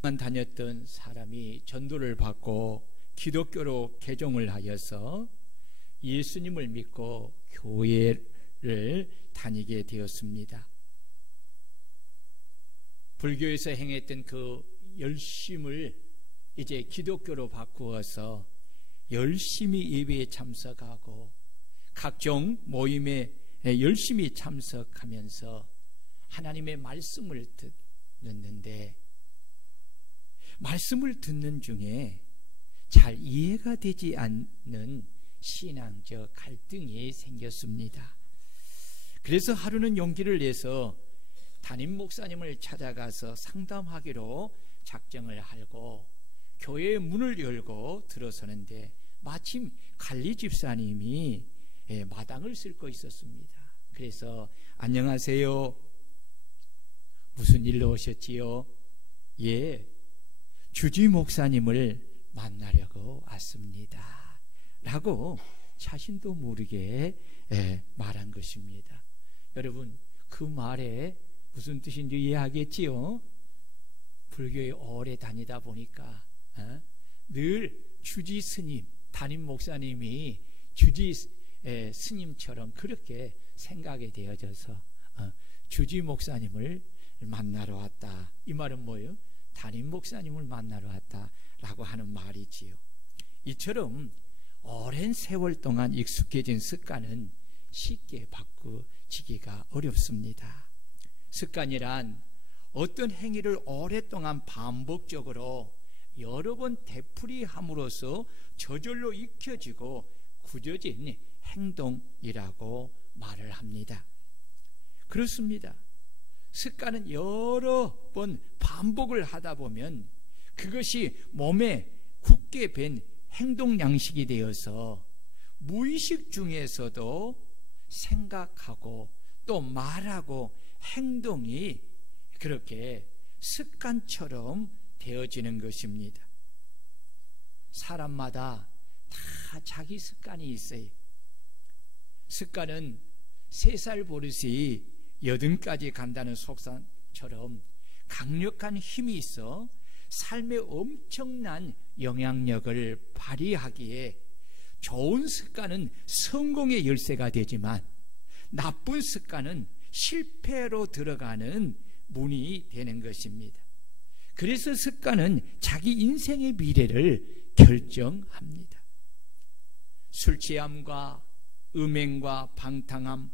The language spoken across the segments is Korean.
다녔던 사람이 전도를 받고 기독교로 개종을 하여서 예수님을 믿고 교회를 다니게 되었습니다. 불교에서 행했던 그 열심을 이제 기독교로 바꾸어서 열심히 예배에 참석하고 각종 모임에 열심히 참석하면서 하나님의 말씀을 듣는데, 말씀을 듣는 중에 잘 이해가 되지 않는 신앙적 갈등이 생겼습니다. 그래서 하루는 용기를 내서 담임 목사님을 찾아가서 상담하기로 작정을 하고 교회의 문을 열고 들어서는데 마침 관리 집사님이 마당을 쓸고 있었습니다. 그래서 안녕하세요. 무슨 일로 오셨지요? 예, 주지 목사님을 만나려고 왔습니다. 라고 자신도 모르게 말한 것입니다. 여러분, 그 말에 무슨 뜻인지 이해하겠지요? 불교에 오래 다니다 보니까 늘 주지 스님, 담임 목사님이 주지 스님처럼 그렇게 생각이 되어져서 주지 목사님을 만나러 왔다. 이 말은 뭐예요? 담임 목사님을 만나러 왔다라고 하는 말이지요. 이처럼 오랜 세월 동안 익숙해진 습관은 쉽게 바꾸지기가 어렵습니다. 습관이란 어떤 행위를 오랫동안 반복적으로 여러 번 되풀이함으로써 저절로 익혀지고 굳어진 행동이라고 말을 합니다. 그렇습니다. 습관은 여러 번 반복을 하다 보면 그것이 몸에 굳게 밴 행동 양식이 되어서 무의식 중에서도 생각하고 또 말하고 행동이 그렇게 습관처럼 되어지는 것입니다. 사람마다 다 자기 습관이 있어요. 습관은 3살 버릇이 80까지 간다는 속담처럼 강력한 힘이 있어 삶에 엄청난 영향력을 발휘하기에 좋은 습관은 성공의 열쇠가 되지만 나쁜 습관은 실패로 들어가는 문이 되는 것입니다. 그래서 습관은 자기 인생의 미래를 결정합니다. 술 취함과 음행과 방탕함,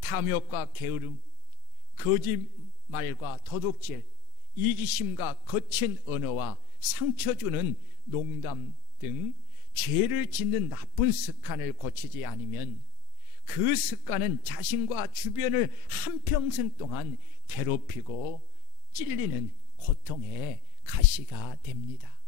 탐욕과 게으름, 거짓말과 도둑질, 이기심과 거친 언어와 상처 주는 농담 등 죄를 짓는 나쁜 습관을 고치지 않으면 그 습관은 자신과 주변을 한평생 동안 괴롭히고 찔리는 고통의 가시가 됩니다.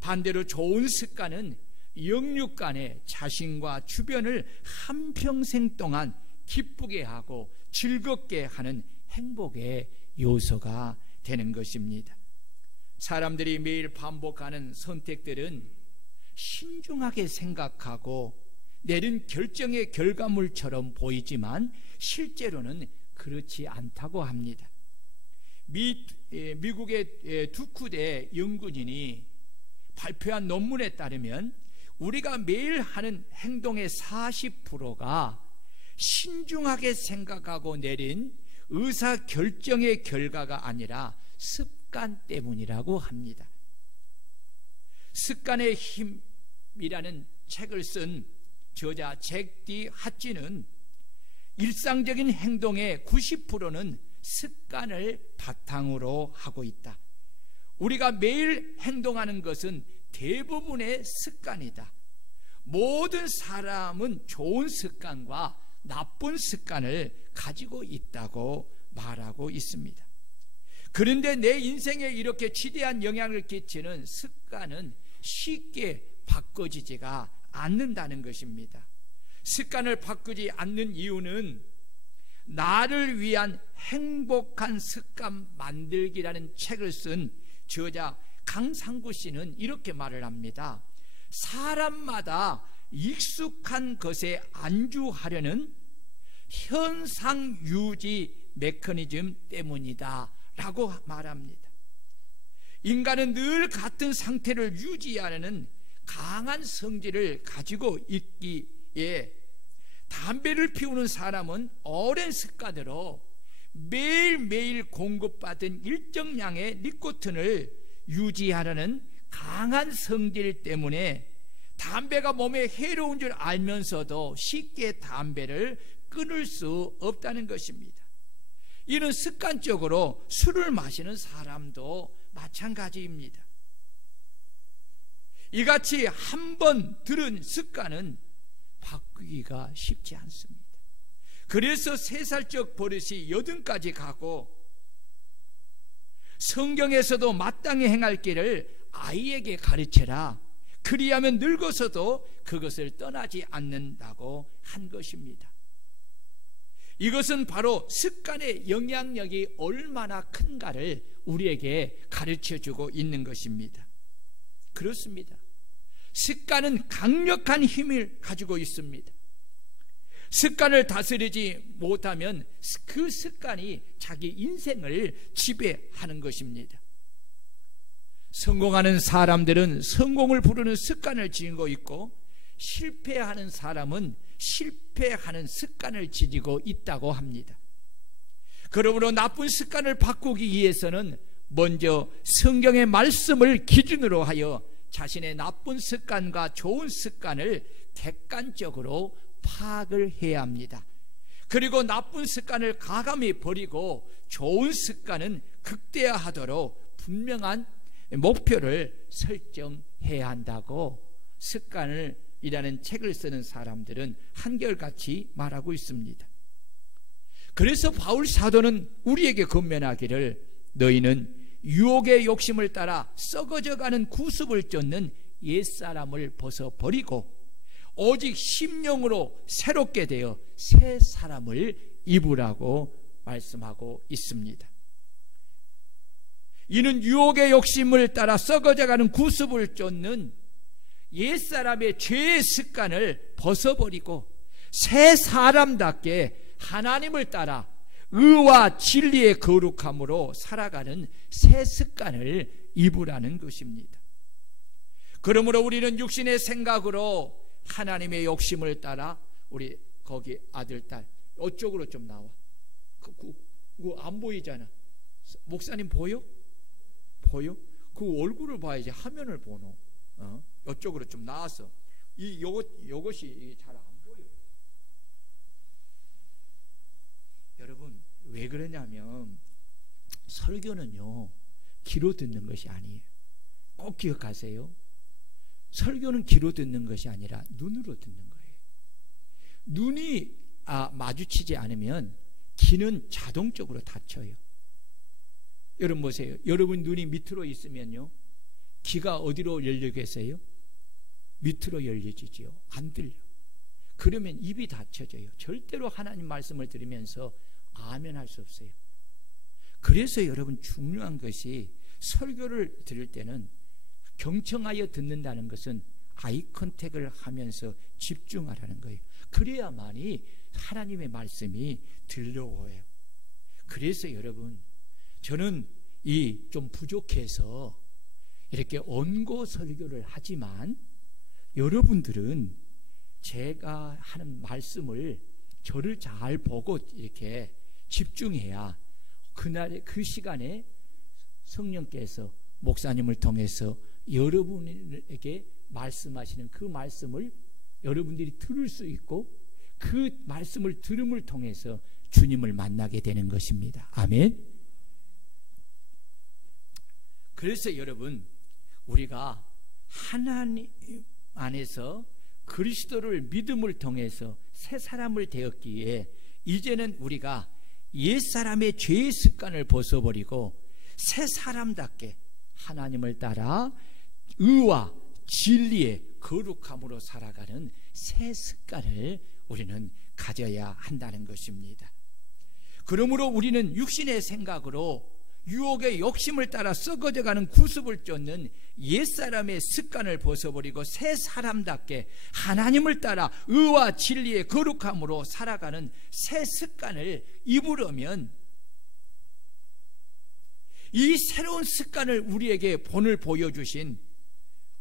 반대로 좋은 습관은 영육간에 자신과 주변을 한평생 동안 기쁘게 하고 즐겁게 하는 행복의 요소가 되는 것입니다. 사람들이 매일 반복하는 선택들은 신중하게 생각하고 내린 결정의 결과물처럼 보이지만 실제로는 그렇지 않다고 합니다. 미국의 두쿠대 연구진이 발표한 논문에 따르면 우리가 매일 하는 행동의 40%가 신중하게 생각하고 내린 의사결정의 결과가 아니라 습관 때문이라고 합니다. 습관의 힘이라는 책을 쓴 저자 잭 디 하찌는 일상적인 행동의 90%는 습관을 바탕으로 하고 있다. 우리가 매일 행동하는 것은 대부분의 습관이다. 모든 사람은 좋은 습관과 나쁜 습관을 가지고 있다고 말하고 있습니다. 그런데 내 인생에 이렇게 지대한 영향을 끼치는 습관은 쉽게 바꿔지지가 않는다는 것입니다. 습관을 바꾸지 않는 이유는 나를 위한 행복한 습관 만들기라는 책을 쓴 저자 강상구 씨는 이렇게 말을 합니다. 사람마다 익숙한 것에 안주하려는 현상 유지 메커니즘 때문이다 라고 말합니다. 인간은 늘 같은 상태를 유지하는 강한 성질을 가지고 있기에 담배를 피우는 사람은 오랜 습관으로 매일매일 공급받은 일정량의 니코틴을 유지하려는 강한 성질 때문에 담배가 몸에 해로운 줄 알면서도 쉽게 담배를 끊을 수 없다는 것입니다. 이는 습관적으로 술을 마시는 사람도 마찬가지입니다. 이같이 한 번 들은 습관은 바꾸기가 쉽지 않습니다. 그래서 3살적 버릇이 80까지 가고, 성경에서도 마땅히 행할 길을 아이에게 가르쳐라, 그리하면 늙어서도 그것을 떠나지 않는다고 한 것입니다. 이것은 바로 습관의 영향력이 얼마나 큰가를 우리에게 가르쳐주고 있는 것입니다. 그렇습니다. 습관은 강력한 힘을 가지고 있습니다. 습관을 다스리지 못하면 그 습관이 자기 인생을 지배하는 것입니다. 성공하는 사람들은 성공을 부르는 습관을 지니고 있고, 실패하는 사람은 실패하는 습관을 지니고 있다고 합니다. 그러므로 나쁜 습관을 바꾸기 위해서는 먼저 성경의 말씀을 기준으로 하여 자신의 나쁜 습관과 좋은 습관을 객관적으로 파악을 해야 합니다. 그리고 나쁜 습관을 과감히 버리고 좋은 습관은 극대화하도록 분명한 목표를 설정해야 한다고 습관을 이라는 책을 쓰는 사람들은 한결같이 말하고 있습니다. 그래서 바울 사도는 우리에게 권면하기를, 너희는 유혹의 욕심을 따라 썩어져가는 구습을 쫓는 옛사람을 벗어버리고 오직 심령으로 새롭게 되어 새 사람을 입으라고 말씀하고 있습니다. 이는 유혹의 욕심을 따라 썩어져가는 구습을 쫓는 옛사람의 죄의 습관을 벗어버리고 새 사람답게 하나님을 따라 의와 진리의 거룩함으로 살아가는 새 습관을 입으라는 것입니다. 그러므로 우리는 육신의 생각으로 하나님의 욕심을 따라, 우리 거기 아들, 딸 이쪽으로 좀 나와. 그거 안 보이잖아. 목사님 보여? 보여? 그 얼굴을 봐야지 화면을 보노. 이쪽으로 좀 나와서 요것이 잘 안 보여. 여러분, 왜 그러냐면 설교는요 귀로 듣는 것이 아니에요. 꼭 기억하세요. 설교는 귀로 듣는 것이 아니라 눈으로 듣는 거예요. 눈이 마주치지 않으면 귀는 자동적으로 닫혀요. 여러분 보세요. 여러분 눈이 밑으로 있으면요 귀가 어디로 열리겠어요? 밑으로 열려지지요. 안 들려. 그러면 입이 닫혀져요. 절대로 하나님 말씀을 들으면서 아멘 할 수 없어요. 그래서 여러분 중요한 것이, 설교를 들을 때는 경청하여 듣는다는 것은 아이 컨택을 하면서 집중하라는 거예요. 그래야만이 하나님의 말씀이 들려와요. 그래서 여러분, 저는 좀 부족해서 이렇게 언고 설교를 하지만, 여러분들은 제가 하는 말씀을 저를 잘 보고 이렇게 집중해야 그날의 그 시간에 성령께서 목사님을 통해서 여러분에게 말씀하시는 그 말씀을 여러분들이 들을 수 있고, 그 말씀을 들음을 통해서 주님을 만나게 되는 것입니다. 아멘. 그래서 여러분, 우리가 하나님 안에서 그리스도를 믿음을 통해서 새 사람을 되었기에, 이제는 우리가 옛사람의 죄의 습관을 벗어버리고 새 사람답게 하나님을 따라 의와 진리의 거룩함으로 살아가는 새 습관을 우리는 가져야 한다는 것입니다. 그러므로 우리는 육신의 생각으로 유혹의 욕심을 따라 썩어져가는 구습을 쫓는 옛사람의 습관을 벗어버리고 새 사람답게 하나님을 따라 의와 진리의 거룩함으로 살아가는 새 습관을 입으려면, 이 새로운 습관을 우리에게 본을 보여주신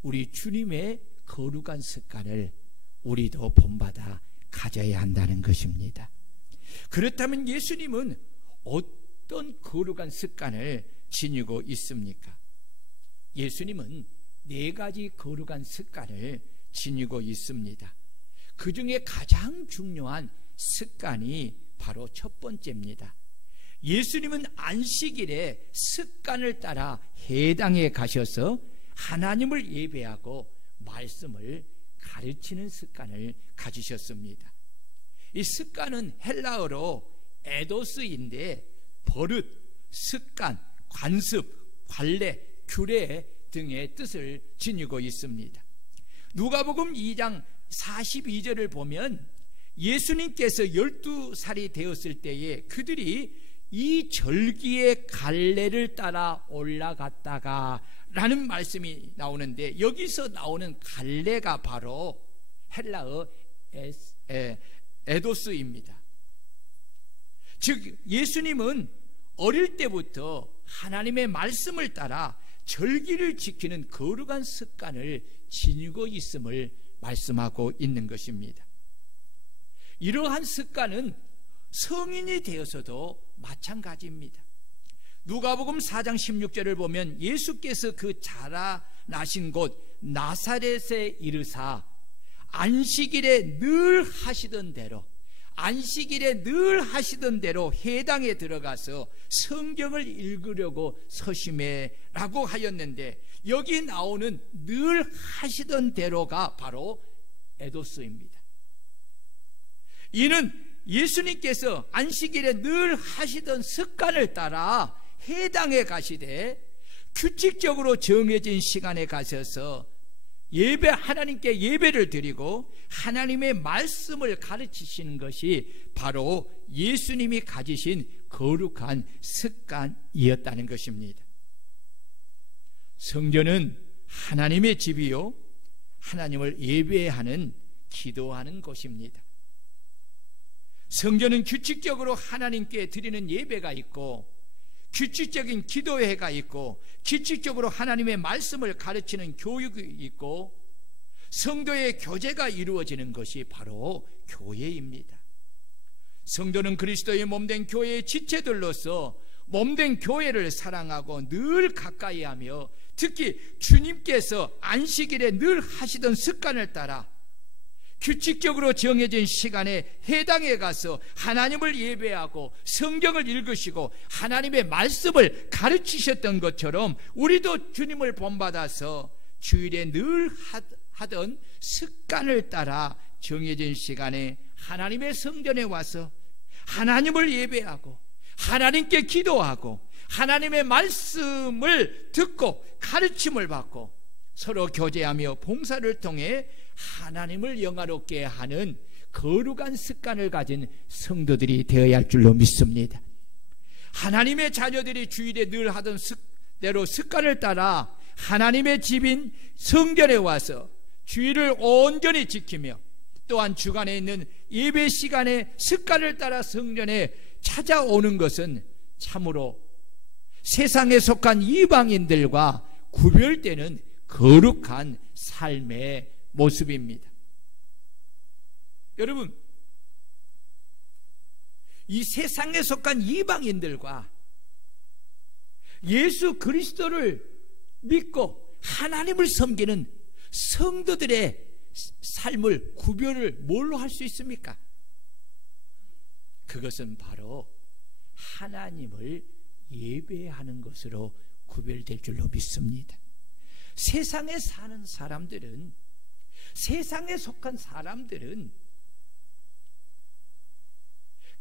우리 주님의 거룩한 습관을 우리도 본받아 가져야 한다는 것입니다. 그렇다면 예수님은 어떤 거룩한 습관을 지니고 있습니까? 예수님은 4가지 거룩한 습관을 지니고 있습니다. 그 중에 가장 중요한 습관이 바로 첫 번째입니다. 예수님은 안식일에 습관을 따라 해당에 가셔서 하나님을 예배하고 말씀을 가르치는 습관을 가지셨습니다. 이 습관은 헬라어로 에도스인데 버릇, 습관, 관습, 관례, 규례 등의 뜻을 지니고 있습니다. 누가복음 2장 42절을 보면 예수님께서 12살이 되었을 때에 그들이 이 절기의 갈례를 따라 올라갔다가 라는 말씀이 나오는데, 여기서 나오는 갈례가 바로 헬라어 에도스입니다. 즉 예수님은 어릴 때부터 하나님의 말씀을 따라 절기를 지키는 거룩한 습관을 지니고 있음을 말씀하고 있는 것입니다. 이러한 습관은 성인이 되어서도 마찬가지입니다. 누가복음 4장 16절을 보면 예수께서 그 자라나신 곳 나사렛에 이르사 안식일에 늘 하시던 대로 회당에 들어가서 성경을 읽으려고 서심해라고 하였는데, 여기 나오는 늘 하시던 대로가 바로 에도스입니다. 이는 예수님께서 안식일에 늘 하시던 습관을 따라 회당에 가시되 규칙적으로 정해진 시간에 가셔서 하나님께 예배를 드리고 하나님의 말씀을 가르치시는 것이 바로 예수님이 가지신 거룩한 습관이었다는 것입니다. 성전은 하나님의 집이요, 하나님을 예배하는, 기도하는 곳입니다. 성전은 규칙적으로 하나님께 드리는 예배가 있고, 규칙적인 기도회가 있고, 규칙적으로 하나님의 말씀을 가르치는 교육이 있고, 성도의 교제가 이루어지는 것이 바로 교회입니다. 성도는 그리스도의 몸된 교회의 지체들로서 몸된 교회를 사랑하고 늘 가까이하며, 특히 주님께서 안식일에 늘 하시던 습관을 따라 규칙적으로 정해진 시간에 회당에 가서 하나님을 예배하고 성경을 읽으시고 하나님의 말씀을 가르치셨던 것처럼 우리도 주님을 본받아서 주일에 늘 하던 습관을 따라 정해진 시간에 하나님의 성전에 와서 하나님을 예배하고 하나님께 기도하고 하나님의 말씀을 듣고 가르침을 받고 서로 교제하며 봉사를 통해 하나님을 영화롭게 하는 거룩한 습관을 가진 성도들이 되어야 할 줄로 믿습니다. 하나님의 자녀들이 주일에 늘 하던 대로 습관을 따라 하나님의 집인 성전에 와서 주일을 온전히 지키며, 또한 주간에 있는 예배 시간에 습관을 따라 성전에 찾아오는 것은 참으로 세상에 속한 이방인들과 구별되는 거룩한 삶의 모습입니다. 여러분, 이 세상에 속한 이방인들과 예수 그리스도를 믿고 하나님을 섬기는 성도들의 삶을 구별을 뭘로 할 수 있습니까? 그것은 바로 하나님을 예배하는 것으로 구별될 줄로 믿습니다. 세상에 사는 사람들은, 세상에 속한 사람들은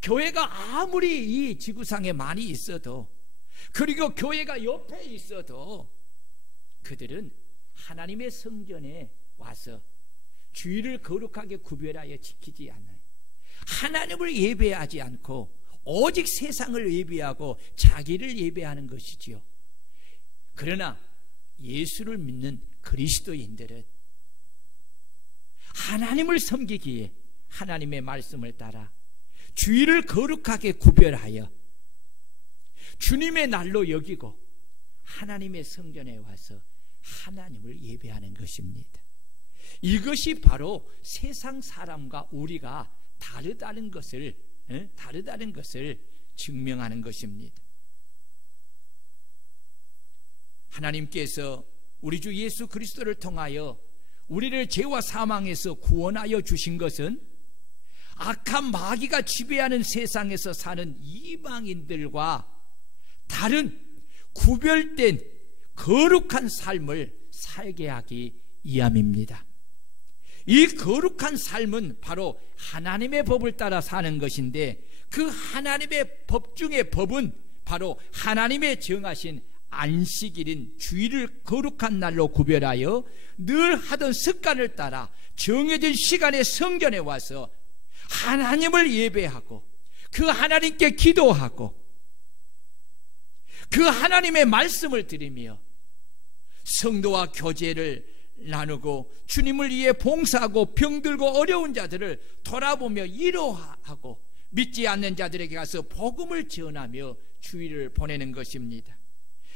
교회가 아무리 이 지구상에 많이 있어도, 그리고 교회가 옆에 있어도 그들은 하나님의 성전에 와서 주일을 거룩하게 구별하여 지키지 않아요. 하나님을 예배하지 않고 오직 세상을 예배하고 자기를 예배하는 것이지요. 그러나 예수를 믿는 그리스도인들은 하나님을 섬기기에 하나님의 말씀을 따라 주일을 거룩하게 구별하여 주님의 날로 여기고 하나님의 성전에 와서 하나님을 예배하는 것입니다. 이것이 바로 세상 사람과 우리가 다르다는 것을 증명하는 것입니다. 하나님께서 우리 주 예수 그리스도를 통하여 우리를 죄와 사망에서 구원하여 주신 것은 악한 마귀가 지배하는 세상에서 사는 이방인들과 다른 구별된 거룩한 삶을 살게 하기 위함입니다. 이 거룩한 삶은 바로 하나님의 법을 따라 사는 것인데, 그 하나님의 법 중의 법은 바로 하나님의 정하신 안식일인 주일을 거룩한 날로 구별하여 늘 하던 습관을 따라 정해진 시간에 성전에 와서 하나님을 예배하고 그 하나님께 기도하고 그 하나님의 말씀을 드리며 성도와 교제를 나누고 주님을 위해 봉사하고 병들고 어려운 자들을 돌아보며 위로하고 믿지 않는 자들에게 가서 복음을 전하며 주일을 보내는 것입니다.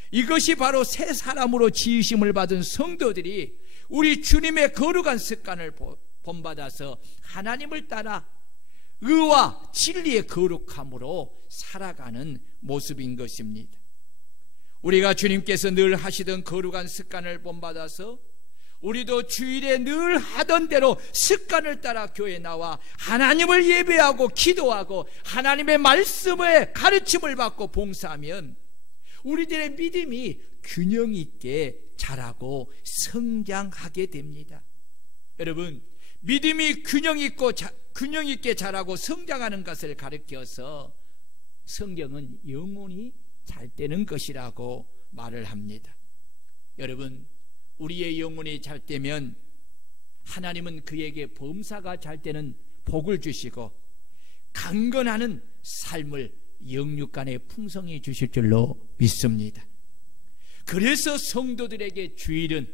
이것이 바로 새 사람으로 지으심을 받은 성도들이 우리 주님의 거룩한 습관을 본받아서 하나님을 따라 의와 진리의 거룩함으로 살아가는 모습인 것입니다. 우리가 주님께서 늘 하시던 거룩한 습관을 본받아서 우리도 주일에 늘 하던 대로 습관을 따라 교회에 나와 하나님을 예배하고 기도하고 하나님의 말씀의 가르침을 받고 봉사하면 우리들의 믿음이 균형 있게 자라고 성장하게 됩니다. 여러분, 믿음이 균형 있게 자라고 성장하는 것을 가르쳐서 성경은 영혼이 잘 되는 것이라고 말을 합니다. 여러분, 우리의 영혼이 잘 되면 하나님은 그에게 범사가 잘 되는 복을 주시고 강건하는 삶을 영육간에 풍성히 주실 줄로 믿습니다. 그래서 성도들에게 주일은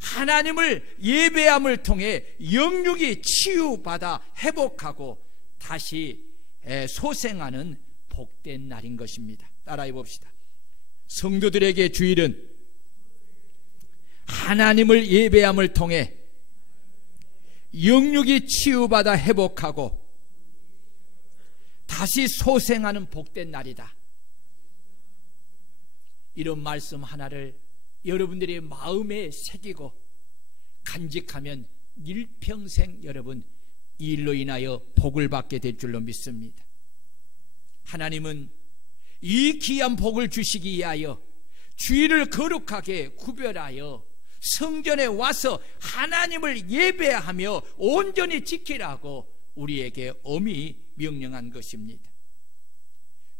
하나님을 예배함을 통해 영육이 치유받아 회복하고 다시 소생하는 복된 날인 것입니다. 따라해 봅시다. 성도들에게 주일은 하나님을 예배함을 통해 영육이 치유받아 회복하고 다시 소생하는 복된 날이다. 이런 말씀 하나를 여러분들의 마음에 새기고 간직하면 일평생 여러분 이 일로 인하여 복을 받게 될 줄로 믿습니다. 하나님은 이 귀한 복을 주시기 위하여 주일을 거룩하게 구별하여 성전에 와서 하나님을 예배하며 온전히 지키라고 우리에게 엄히 명령한 것입니다.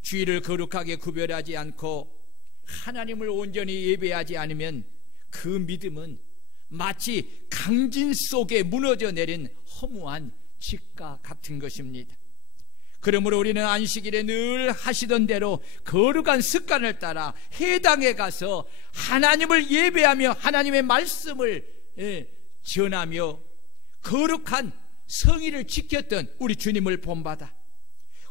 주일을 거룩하게 구별하지 않고 하나님을 온전히 예배하지 않으면 그 믿음은 마치 강진 속에 무너져 내린 허무한 집과 같은 것입니다. 그러므로 우리는 안식일에 늘 하시던 대로 거룩한 습관을 따라 회당에 가서 하나님을 예배하며 하나님의 말씀을 전하며 거룩한 성의를 지켰던 우리 주님을 본받아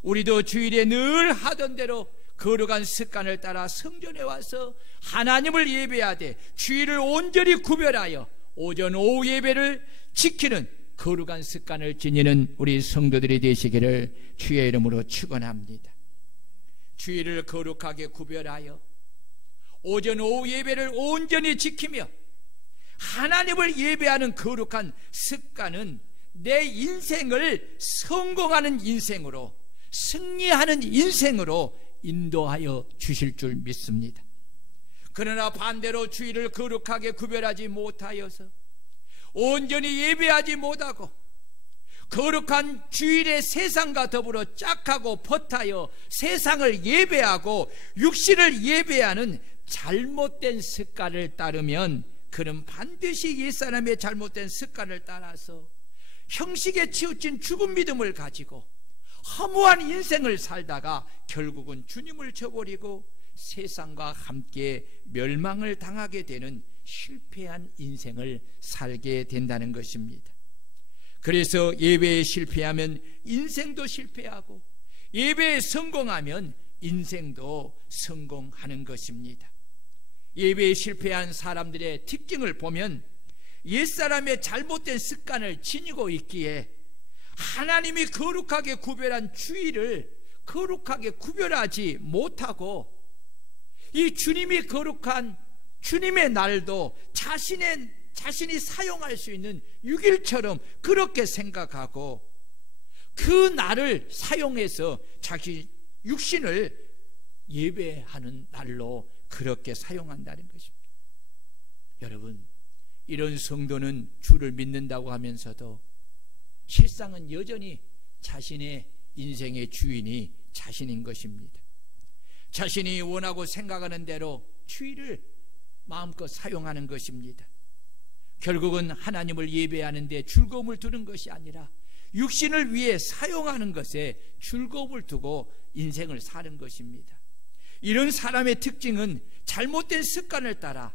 우리도 주일에 늘 하던 대로 거룩한 습관을 따라 성전에 와서 하나님을 예배하되 주일을 온전히 구별하여 오전 오후 예배를 지키는 거룩한 습관을 지니는 우리 성도들이 되시기를 주의 이름으로 축원합니다. 주일을 거룩하게 구별하여 오전 오후 예배를 온전히 지키며 하나님을 예배하는 거룩한 습관은 내 인생을 성공하는 인생으로 승리하는 인생으로 인도하여 주실 줄 믿습니다. 그러나 반대로 주일을 거룩하게 구별하지 못하여서 온전히 예배하지 못하고 거룩한 주일의 세상과 더불어 짝하고 벗하여 세상을 예배하고 육신을 예배하는 잘못된 습관을 따르면 그는 반드시 옛사람의 잘못된 습관을 따라서 형식에 치우친 죽은 믿음을 가지고 허무한 인생을 살다가 결국은 주님을 저버리고 세상과 함께 멸망을 당하게 되는 실패한 인생을 살게 된다는 것입니다. 그래서 예배에 실패하면 인생도 실패하고 예배에 성공하면 인생도 성공하는 것입니다. 예배에 실패한 사람들의 특징을 보면 옛사람의 잘못된 습관을 지니고 있기에 하나님이 거룩하게 구별한 주일을 거룩하게 구별하지 못하고 이 주님이 거룩한 주님의 날도 자신이 사용할 수 있는 6일처럼 그렇게 생각하고 그 날을 사용해서 자기 육신을 예배하는 날로 그렇게 사용한다는 것입니다. 여러분, 이런 성도는 주를 믿는다고 하면서도 실상은 여전히 자신의 인생의 주인이 자신인 것입니다. 자신이 원하고 생각하는 대로 주일을 마음껏 사용하는 것입니다. 결국은 하나님을 예배하는 데 즐거움을 두는 것이 아니라 육신을 위해 사용하는 것에 즐거움을 두고 인생을 사는 것입니다. 이런 사람의 특징은 잘못된 습관을 따라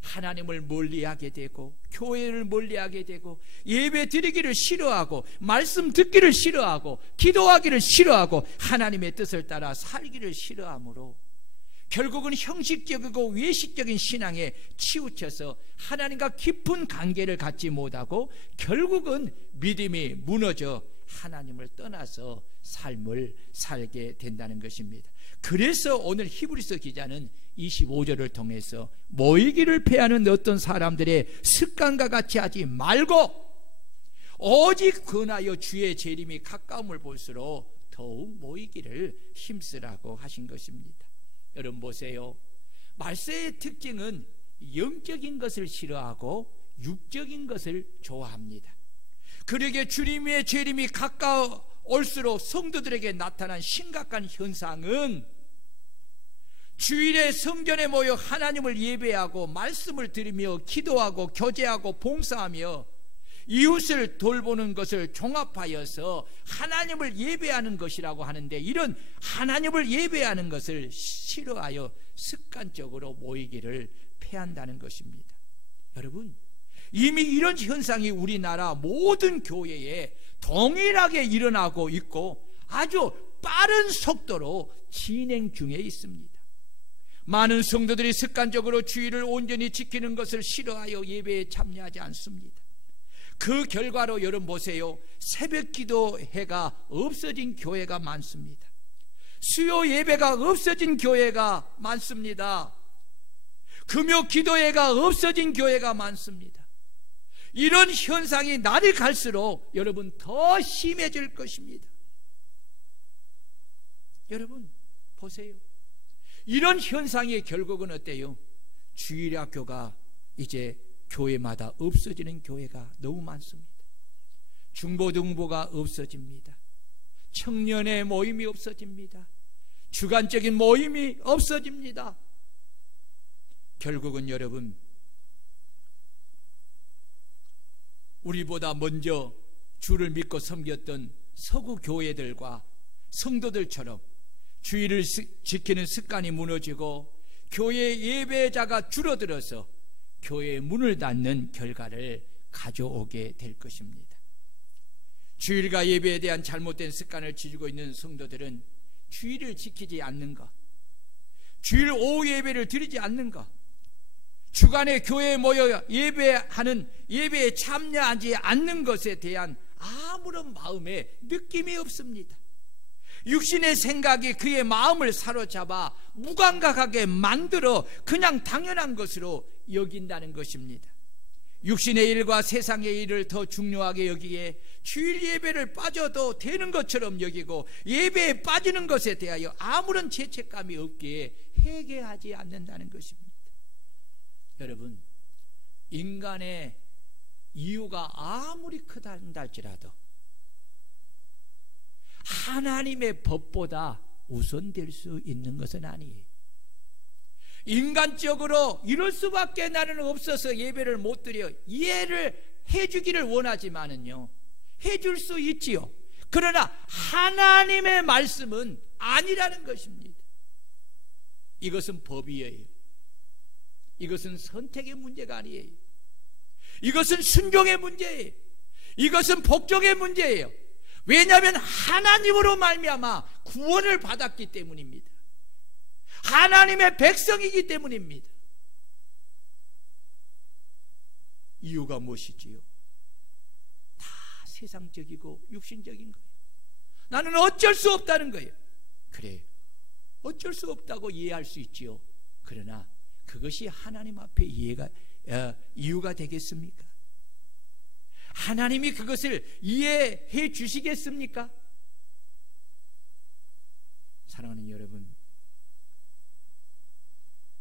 하나님을 멀리하게 되고 교회를 멀리하게 되고 예배 드리기를 싫어하고 말씀 듣기를 싫어하고 기도하기를 싫어하고 하나님의 뜻을 따라 살기를 싫어하므로 결국은 형식적이고 외식적인 신앙에 치우쳐서 하나님과 깊은 관계를 갖지 못하고 결국은 믿음이 무너져 하나님을 떠나서 삶을 살게 된다는 것입니다. 그래서 오늘 히브리서 기자는 25절을 통해서 모이기를 패하는 어떤 사람들의 습관과 같이 하지 말고 오직 권하여 주의 재림이 가까움을 볼수록 더욱 모이기를 힘쓰라고 하신 것입니다. 여러분 보세요. 말세의 특징은 영적인 것을 싫어하고 육적인 것을 좋아합니다. 그러기에 주님의 재림이 가까울수록 성도들에게 나타난 심각한 현상은 주일에 성전에 모여 하나님을 예배하고 말씀을 들으며 기도하고 교제하고 봉사하며 이웃을 돌보는 것을 종합하여서 하나님을 예배하는 것이라고 하는데, 이런 하나님을 예배하는 것을 싫어하여 습관적으로 모이기를 패한다는 것입니다. 여러분, 이미 이런 현상이 우리나라 모든 교회에 동일하게 일어나고 있고 아주 빠른 속도로 진행 중에 있습니다. 많은 성도들이 습관적으로 주일을 온전히 지키는 것을 싫어하여 예배에 참여하지 않습니다. 그 결과로 여러분 보세요. 새벽 기도회가 없어진 교회가 많습니다. 수요 예배가 없어진 교회가 많습니다. 금요 기도회가 없어진 교회가 많습니다. 이런 현상이 날이 갈수록 여러분 더 심해질 것입니다. 여러분 보세요. 이런 현상의 결국은 어때요? 주일학교가 이제 교회마다 없어지는 교회가 너무 많습니다. 중고등부가 없어집니다. 청년의 모임이 없어집니다. 주간적인 모임이 없어집니다. 결국은 여러분, 우리보다 먼저 주를 믿고 섬겼던 서구 교회들과 성도들처럼 주일을 지키는 습관이 무너지고 교회 예배자가 줄어들어서 교회의 문을 닫는 결과를 가져오게 될 것입니다. 주일과 예배에 대한 잘못된 습관을 지니고 있는 성도들은 주일을 지키지 않는 것, 주일 오후 예배를 드리지 않는 것, 주간에 교회에 모여 예배에 참여하지 않는 것에 대한 아무런 마음의 느낌이 없습니다. 육신의 생각이 그의 마음을 사로잡아 무감각하게 만들어 그냥 당연한 것으로 여긴다는 것입니다. 육신의 일과 세상의 일을 더 중요하게 여기기에 주일 예배를 빠져도 되는 것처럼 여기고 예배에 빠지는 것에 대하여 아무런 죄책감이 없기에 회개하지 않는다는 것입니다. 여러분, 인간의 이유가 아무리 크다 할지라도 하나님의 법보다 우선될 수 있는 것은 아니에요. 인간적으로 이럴 수밖에 나는 없어서 예배를 못 드려 이해를 해주기를 원하지만은요, 해줄 수 있지요. 그러나 하나님의 말씀은 아니라는 것입니다. 이것은 법이에요. 이것은 선택의 문제가 아니에요. 이것은 순종의 문제예요. 이것은 복종의 문제예요. 왜냐하면 하나님으로 말미암아 구원을 받았기 때문입니다. 하나님의 백성이기 때문입니다. 이유가 무엇이지요? 다 세상적이고 육신적인 거예요. 나는 어쩔 수 없다는 거예요. 그래, 어쩔 수 없다고 이해할 수 있지요. 그러나 그것이 하나님 앞에 이유가 되겠습니까? 하나님이 그것을 이해해 주시겠습니까? 사랑하는 여러분,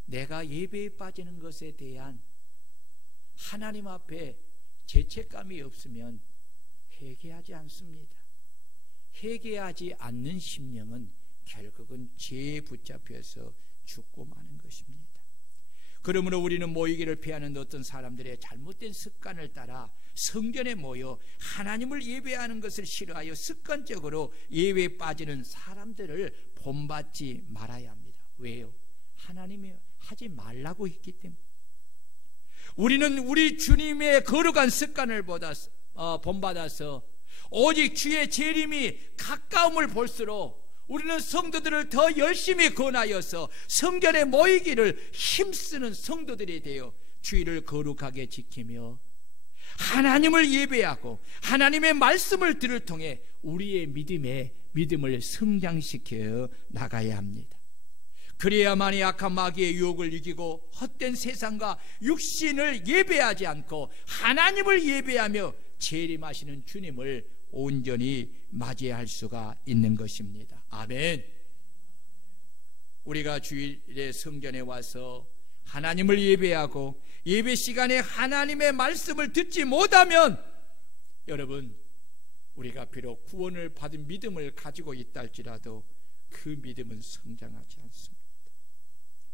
내가 예배에 빠지는 것에 대한 하나님 앞에 죄책감이 없으면 회개하지 않습니다. 회개하지 않는 심령은 결국은 죄에 붙잡혀서 죽고 마는 것입니다. 그러므로 우리는 모이기를 피하는 어떤 사람들의 잘못된 습관을 따라 성전에 모여 하나님을 예배하는 것을 싫어하여 습관적으로 예배에 빠지는 사람들을 본받지 말아야 합니다. 왜요? 하나님이 하지 말라고 했기 때문에. 우리는 우리 주님의 거룩한 습관을 본받아서 오직 주의 재림이 가까움을 볼수록 우리는 성도들을 더 열심히 권하여서 성전에 모이기를 힘쓰는 성도들이 되어 주의를 거룩하게 지키며 하나님을 예배하고 하나님의 말씀을 들을 통해 우리의 믿음을 성장시켜 나가야 합니다. 그래야만이 악한 마귀의 유혹을 이기고 헛된 세상과 육신을 예배하지 않고 하나님을 예배하며 재림하시는 주님을 온전히 맞이할 수가 있는 것입니다. 아멘. 우리가 주일에 성전에 와서 하나님을 예배하고 예배 시간에 하나님의 말씀을 듣지 못하면 여러분, 우리가 비록 구원을 받은 믿음을 가지고 있다 할지라도 그 믿음은 성장하지 않습니다.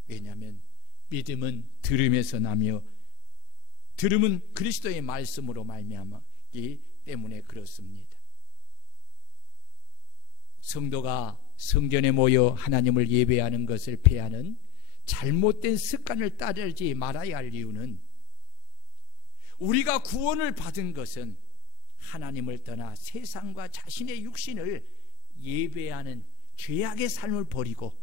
왜냐하면 믿음은 들음에서 나며 들음은 그리스도의 말씀으로 말미암았기 때문에 그렇습니다. 성도가 성전에 모여 하나님을 예배하는 것을 폐하는 잘못된 습관을 따르지 말아야 할 이유는 우리가 구원을 받은 것은 하나님을 떠나 세상과 자신의 육신을 예배하는 죄악의 삶을 버리고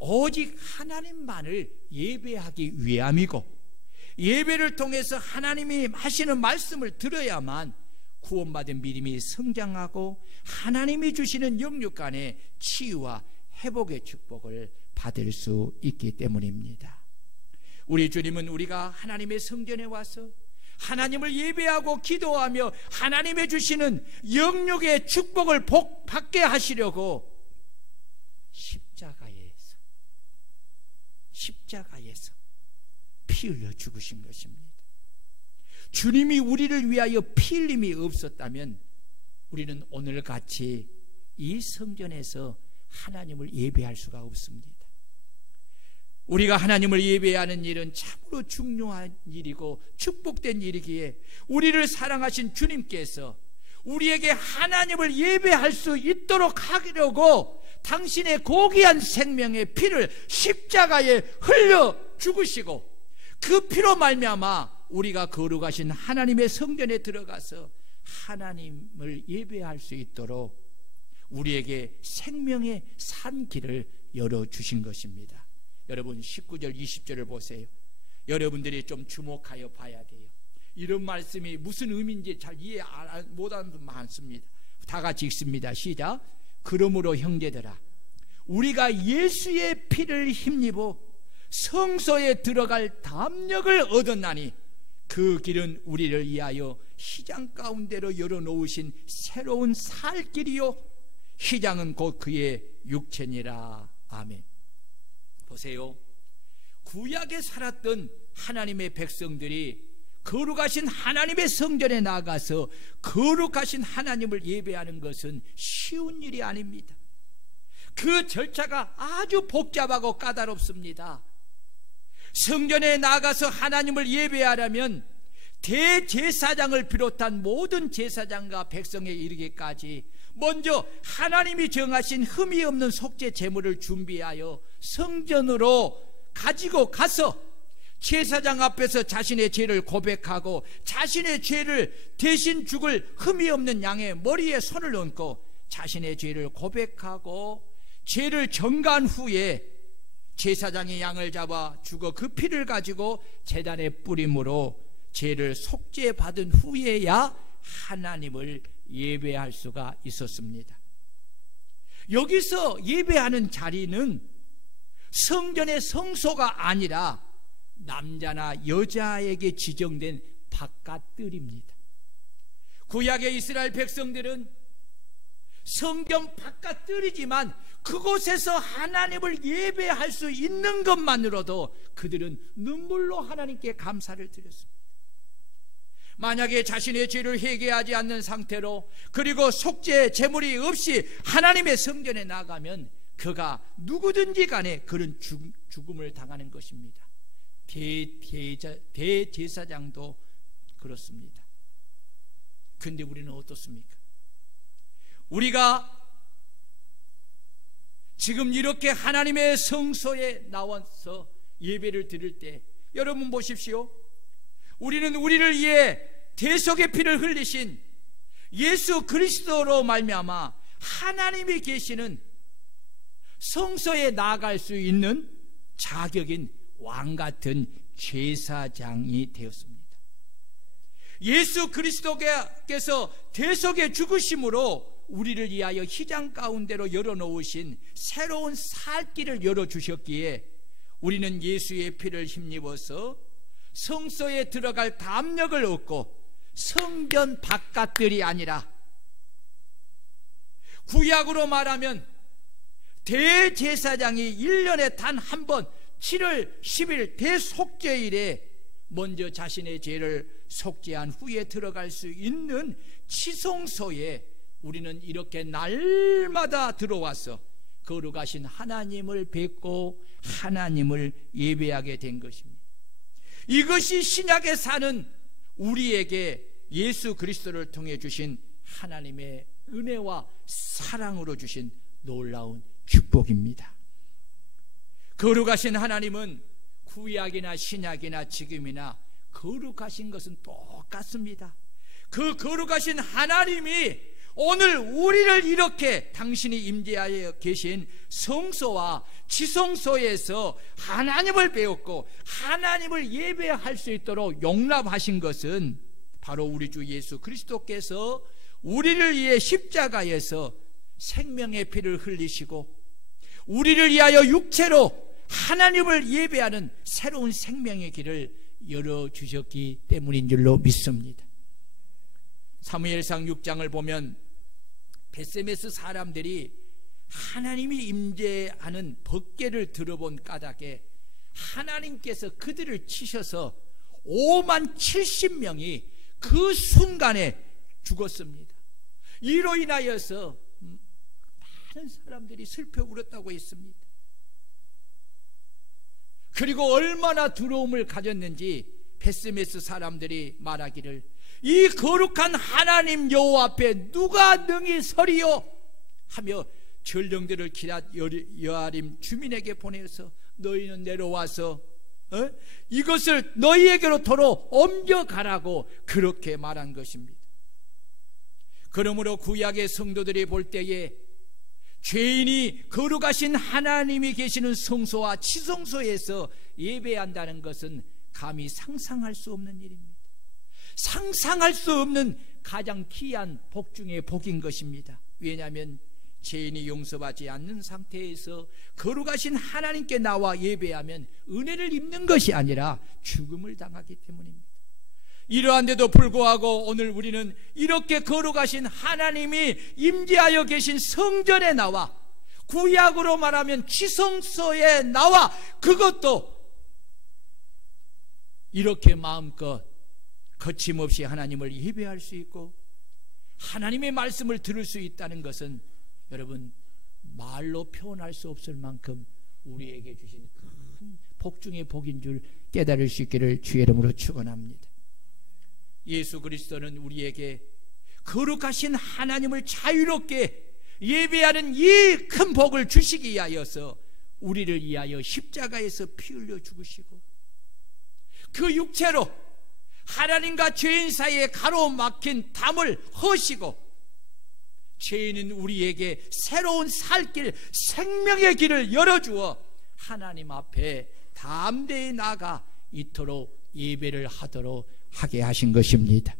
오직 하나님만을 예배하기 위함이고, 예배를 통해서 하나님이 하시는 말씀을 들어야만 구원받은 믿음이 성장하고 하나님이 주시는 영육 간의 치유와 회복의 축복을 받을 수 있기 때문입니다. 우리 주님은 우리가 하나님의 성전에 와서 하나님을 예배하고 기도하며 하나님의 주시는 영육의 축복을 받게 하시려고 십자가에서 피 흘려 죽으신 것입니다. 주님이 우리를 위하여 피 흘림이 없었다면 우리는 오늘같이 이 성전에서 하나님을 예배할 수가 없습니다. 우리가 하나님을 예배하는 일은 참으로 중요한 일이고 축복된 일이기에 우리를 사랑하신 주님께서 우리에게 하나님을 예배할 수 있도록 하려고 당신의 고귀한 생명의 피를 십자가에 흘려 죽으시고 그 피로 말미암아 우리가 거룩하신 하나님의 성전에 들어가서 하나님을 예배할 수 있도록 우리에게 생명의 산 길을 열어주신 것입니다. 여러분 19절 20절을 보세요. 여러분들이 좀 주목하여 봐야 돼요. 이런 말씀이 무슨 의미인지 잘 이해 못하는 분 많습니다. 다 같이 읽습니다. 시작. 그러므로 형제들아, 우리가 예수의 피를 힘입어 성소에 들어갈 담력을 얻었나니 그 길은 우리를 위하여 휘장 가운데로 열어놓으신 새로운 살 길이요 휘장은 곧 그의 육체니라. 아멘. 보세요. 구약에 살았던 하나님의 백성들이 거룩하신 하나님의 성전에 나가서 거룩하신 하나님을 예배하는 것은 쉬운 일이 아닙니다. 그 절차가 아주 복잡하고 까다롭습니다. 성전에 나가서 하나님을 예배하려면 대제사장을 비롯한 모든 제사장과 백성에 이르기까지 먼저 하나님이 정하신 흠이 없는 속죄 제물을 준비하여 성전으로 가지고 가서 제사장 앞에서 자신의 죄를 고백하고 자신의 죄를 대신 죽을 흠이 없는 양의 머리에 손을 얹고 자신의 죄를 고백하고 죄를 정가한 후에 제사장이 양을 잡아 죽어 그 피를 가지고 제단에 뿌림으로 죄를 속죄받은 후에야 하나님을 예배할 수가 있었습니다. 여기서 예배하는 자리는 성전의 성소가 아니라 남자나 여자에게 지정된 바깥뜰입니다. 구약의 이스라엘 백성들은 성전 바깥뜰이지만 그곳에서 하나님을 예배할 수 있는 것만으로도 그들은 눈물로 하나님께 감사를 드렸습니다. 만약에 자신의 죄를 회개하지 않는 상태로 그리고 속죄 제물이 없이 하나님의 성전에 나가면 그가 누구든지 간에 그런 죽음을 당하는 것입니다. 대제사장도 그렇습니다. 근데 우리는 어떻습니까? 우리가 지금 이렇게 하나님의 성소에 나와서 예배를 드릴 때 여러분 보십시오. 우리는 우리를 위해 대속의 피를 흘리신 예수 그리스도로 말미암아 하나님이 계시는 성소에 나아갈 수 있는 자격인 왕같은 제사장이 되었습니다. 예수 그리스도께서 대속의 죽으심으로 우리를 위하여 휘장 가운데로 열어놓으신 새로운 살 길을 열어주셨기에 우리는 예수의 피를 힘입어서 성소에 들어갈 담력을 얻고 성전 바깥들이 아니라 구약으로 말하면 대제사장이 1년에 단 한 번 7월 10일 대속죄일에 먼저 자신의 죄를 속죄한 후에 들어갈 수 있는 지성소에 우리는 이렇게 날마다 들어와서 거룩하신 하나님을 뵙고 하나님을 예배하게 된 것입니다. 이것이 신약에 사는 우리에게 예수 그리스도를 통해 주신 하나님의 은혜와 사랑으로 주신 놀라운 축복입니다. 거룩하신 하나님은 구약이나 신약이나 지금이나 거룩하신 것은 똑같습니다. 그 거룩하신 하나님이 오늘 우리를 이렇게 당신이 임재하여 계신 성소와 지성소에서 하나님을 배웠고 하나님을 예배할 수 있도록 용납하신 것은 바로 우리 주 예수 그리스도께서 우리를 위해 십자가에서 생명의 피를 흘리시고 우리를 위하여 육체로 하나님을 예배하는 새로운 생명의 길을 열어주셨기 때문인 줄로 믿습니다. 사무엘상 6장을 보면 베세메스 사람들이 하나님이 임재하는 법궤를 들어본 까닭에 하나님께서 그들을 치셔서 5만 70명이 그 순간에 죽었습니다. 이로 인하여서 많은 사람들이 슬퍼 울었다고 했습니다. 그리고 얼마나 두려움을 가졌는지 베세메스 사람들이 말하기를 이 거룩한 하나님 여호와 앞에 누가 능히 서리요 하며 전령들을 기랏 여아림 주민에게 보내서 너희는 내려와서 이것을 너희에게로 도로 옮겨가라고 그렇게 말한 것입니다. 그러므로 구약의 성도들이 볼 때에 죄인이 거룩하신 하나님이 계시는 성소와 지성소에서 예배한다는 것은 감히 상상할 수 없는 일입니다. 상상할 수 없는 가장 귀한 복 중의 복인 것입니다. 왜냐하면 죄인이 용서받지 않는 상태에서 거룩하신 하나님께 나와 예배하면 은혜를 입는 것이 아니라 죽음을 당하기 때문입니다. 이러한데도 불구하고 오늘 우리는 이렇게 거룩하신 하나님이 임재하여 계신 성전에 나와 구약으로 말하면 지성소에 나와 그것도 이렇게 마음껏 거침없이 하나님을 예배할 수 있고 하나님의 말씀을 들을 수 있다는 것은 여러분 말로 표현할 수 없을 만큼 우리에게 주신 큰 복 중의 복인 줄 깨달을 수 있기를 주의 이름으로 축원합니다. 예수 그리스도는 우리에게 거룩하신 하나님을 자유롭게 예배하는 이 큰 복을 주시기 위하여서 우리를 위하여 십자가에서 피 흘려 죽으시고 그 육체로 하나님과 죄인 사이에 가로막힌 담을 허시고 죄인은 우리에게 새로운 살길 생명의 길을 열어주어 하나님 앞에 담대히 나가 이토록 예배를 하도록 하게 하신 것입니다.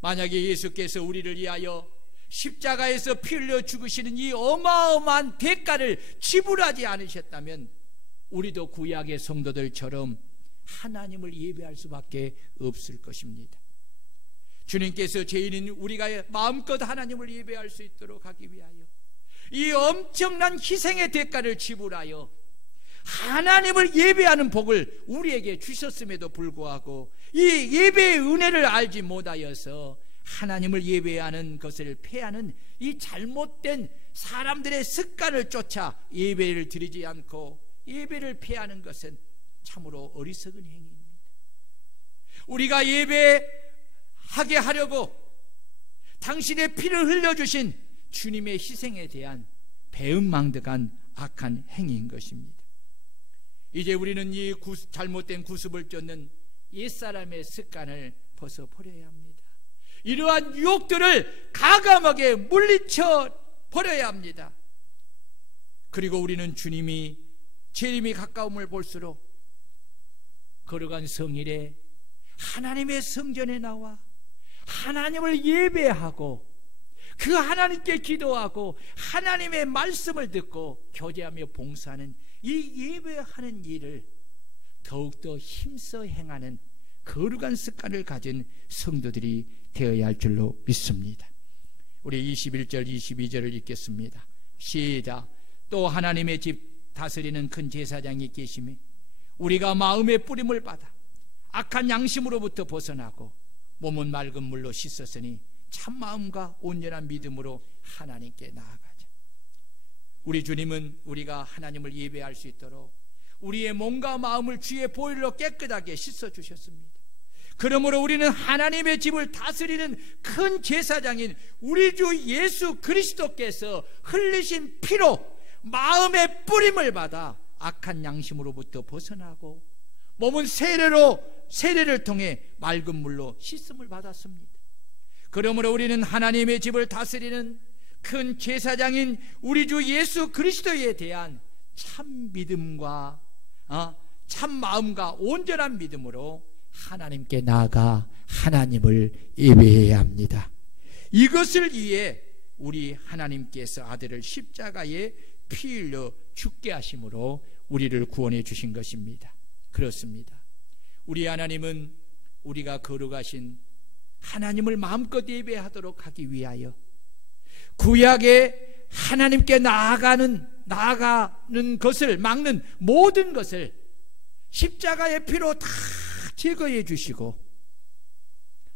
만약에 예수께서 우리를 위하여 십자가에서 피 흘려 죽으시는 이 어마어마한 대가를 지불하지 않으셨다면 우리도 구약의 성도들처럼 하나님을 예배할 수밖에 없을 것입니다. 주님께서 죄인인 우리가 마음껏 하나님을 예배할 수 있도록 하기 위하여 이 엄청난 희생의 대가를 지불하여 하나님을 예배하는 복을 우리에게 주셨음에도 불구하고 이 예배의 은혜를 알지 못하여서 하나님을 예배하는 것을 폐하는 이 잘못된 사람들의 습관을 쫓아 예배를 드리지 않고 예배를 폐하는 것은 참으로 어리석은 행위입니다. 우리가 예배하게 하려고 당신의 피를 흘려주신 주님의 희생에 대한 배은망덕한 악한 행위인 것입니다. 이제 우리는 이 잘못된 구습을 쫓는 옛사람의 습관을 벗어버려야 합니다. 이러한 유혹들을 과감하게 물리쳐 버려야 합니다. 그리고 우리는 주님이 재림이 가까움을 볼수록 걸어간 성일에 하나님의 성전에 나와 하나님을 예배하고 그 하나님께 기도하고 하나님의 말씀을 듣고 교제하며 봉사하는 이 예배하는 일을 더욱더 힘써 행하는 거룩한 습관을 가진 성도들이 되어야 할 줄로 믿습니다. 우리 21절 22절을 읽겠습니다. 시작. 또 하나님의 집 다스리는 큰 제사장이 계시매 우리가 마음의 뿌림을 받아 악한 양심으로부터 벗어나고 몸은 맑은 물로 씻었으니 참마음과 온전한 믿음으로 하나님께 나아가자. 우리 주님은 우리가 하나님을 예배할 수 있도록 우리의 몸과 마음을 주의 보혈로 깨끗하게 씻어주셨습니다. 그러므로 우리는 하나님의 집을 다스리는 큰 제사장인 우리 주 예수 그리스도께서 흘리신 피로 마음의 뿌림을 받아 악한 양심으로부터 벗어나고 몸은 세례를 통해 맑은 물로 씻음을 받았습니다. 그러므로 우리는 하나님의 집을 다스리는 큰 제사장인 우리 주 예수 그리스도에 대한 참 믿음과 참 마음과 온전한 믿음으로 하나님께 나아가 하나님을 예배해야 합니다. 이것을 위해 우리 하나님께서 아들을 십자가에 피 흘려 죽게 하심으로 우리를 구원해 주신 것입니다. 그렇습니다. 우리 하나님은 우리가 거룩하신 하나님을 마음껏 예배하도록 하기 위하여 구약에 하나님께 나아가는 것을 막는 모든 것을 십자가의 피로 다 제거해 주시고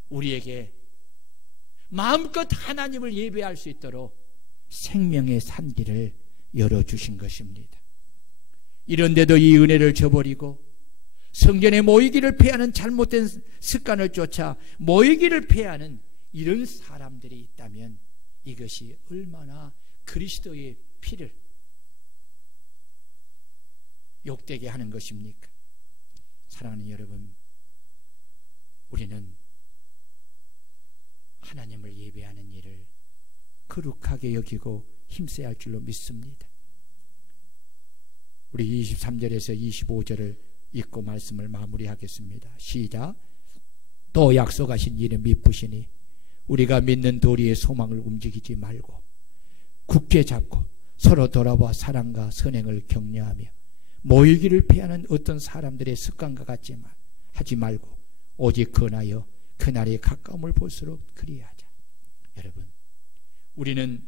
우리에게 마음껏 하나님을 예배할 수 있도록 생명의 산길을 열어주신 것입니다. 이런데도 이 은혜를 저버리고 성전에 모이기를 폐하는 잘못된 습관을 쫓아 모이기를 폐하는 이런 사람들이 있다면 이것이 얼마나 그리스도의 피를 욕되게 하는 것입니까? 사랑하는 여러분, 우리는 하나님을 예배하는 일을 거룩하게 여기고 힘써야 할 줄로 믿습니다. 우리 23절에서 25절을 읽고 말씀을 마무리하겠습니다. 시작. 또 약속하신 이는 미쁘시니 우리가 믿는 도리의 소망을 움직이지 말고 굳게 잡고 서로 돌아봐 사랑과 선행을 격려하며 모이기를 피하는 어떤 사람들의 습관과 같지만 하지 말고 오직 권하여 그날의 가까움을 볼수록 그리하자. 여러분, 우리는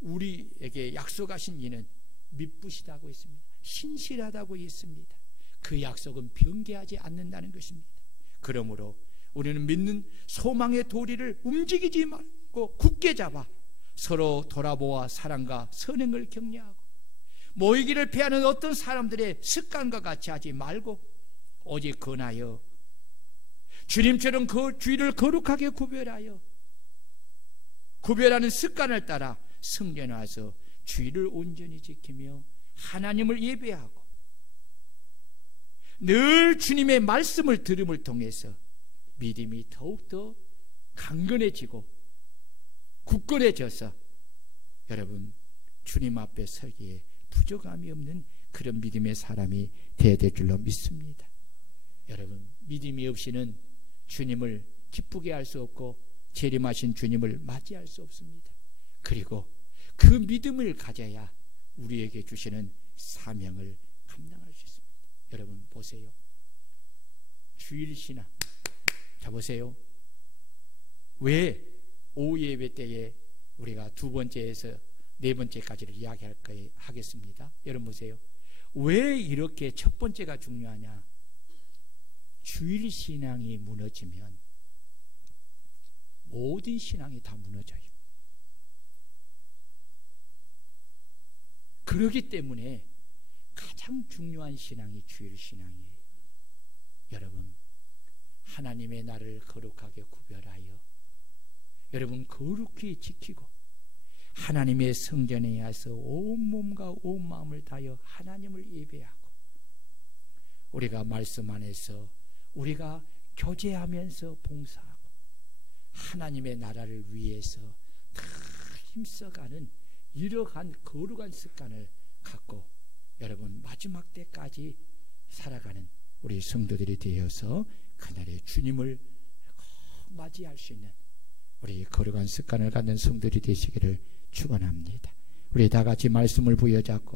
우리에게 약속하신 이는 미쁘시다고 했습니다. 신실하다고 했습니다. 그 약속은 변개하지 않는다는 것입니다. 그러므로 우리는 믿는 소망의 도리를 움직이지 말고 굳게 잡아 서로 돌아보아 사랑과 선행을 격려하고 모이기를 피하는 어떤 사람들의 습관과 같이 하지 말고 오직 권하여 주님처럼 그 주의를 거룩하게 구별하는 습관을 따라 성전에 와서 주의를 온전히 지키며 하나님을 예배하고 늘 주님의 말씀을 들음을 통해서 믿음이 더욱더 강건해지고 굳건해져서 여러분 주님 앞에 서기에 부족함이 없는 그런 믿음의 사람이 되어야 될 줄로 믿습니다. 여러분, 믿음이 없이는 주님을 기쁘게 할 수 없고 재림하신 주님을 맞이할 수 없습니다. 그리고 그 믿음을 가져야 우리에게 주시는 사명을 감당할 수 있습니다. 여러분 보세요. 주일신앙. 자 보세요. 왜 오후 예배 때에 우리가 두 번째에서 네 번째까지를 하겠습니다. 여러분 보세요. 왜 이렇게 첫 번째가 중요하냐? 주일신앙이 무너지면 모든 신앙이 다 무너져요. 그렇기 때문에 가장 중요한 신앙이 주일신앙이에요. 여러분, 하나님의 나를 거룩하게 구별하여 여러분 거룩히 지키고 하나님의 성전에 와서 온 몸과 온 마음을 다하여 하나님을 예배하고 우리가 말씀 안에서 우리가 교제하면서 봉사하고 하나님의 나라를 위해서 다 힘써가는 이러한 거룩한 습관을 갖고 여러분 마지막 때까지 살아가는 우리 성도들이 되어서 그날의 주님을 꼭 맞이할 수 있는 우리 거룩한 습관을 갖는 성도들이 되시기를 축원합니다. 우리 다 같이 말씀을 부여잡고